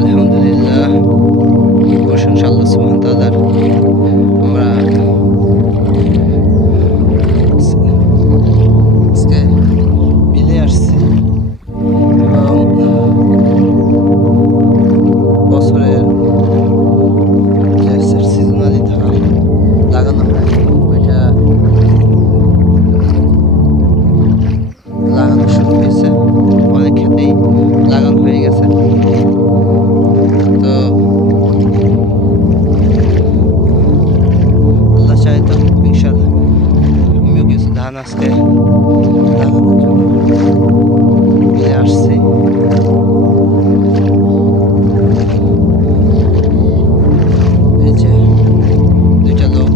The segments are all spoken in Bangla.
আলহামদুলিল্লাহ, প্রশংসা আল্লাহ সুবহানাহু ওয়া তাআলার। আমরা আজকে বিলে আসছি এবং বছরের যে সিজনালি ধান লাগানো হয় ওইটা লাগানো শুরু হয়েছে। অনেক ক্ষেতেই লাগানো হয়ে গেছে। তো আল্লাহ চাহে তো ইনশাআল্লাহ আমিও কিছু ধান আজকে লাগানোর জন্য বিলে আসছি। এই যে দুইটা লোক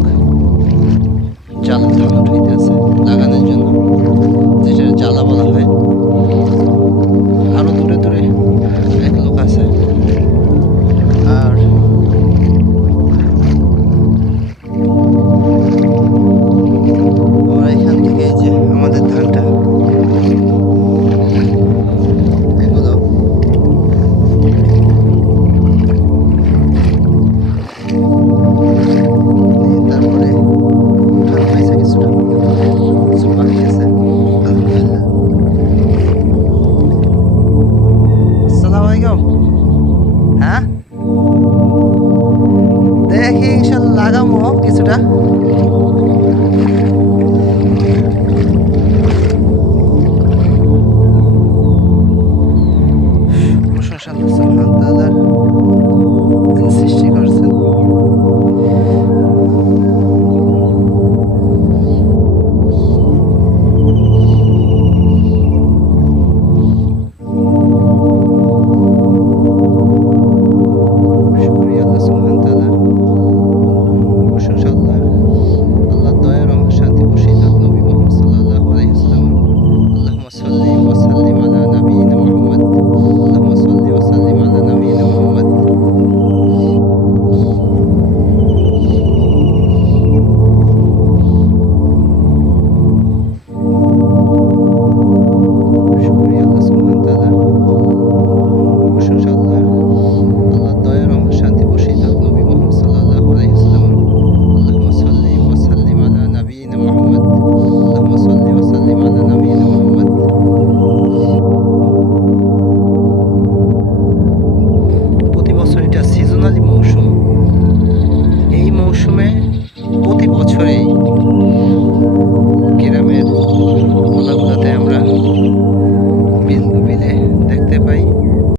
জাল ধান উঠাইতেছে লাগানোর জন্য, যেটা জ্বালা বলা হয়। আরো দূরে দূরে এক লোক আছে। আর আমরা এখান থেকে এই যে আমাদের ধানটা এগুলো তারপরে ধান হয়েছে, কিছুটা কিছু বাকি আছে। আলহামদুলিল্লাহ। আসসালামু আলাইকুম। হ্যাঁ, দেখি ইনশাল্লাহ লাগামো কিছুটা। প্রশংসা আল্লাহ সুবহানাহু ওয়া তাআলার, যিনি সৃষ্টি করছেন।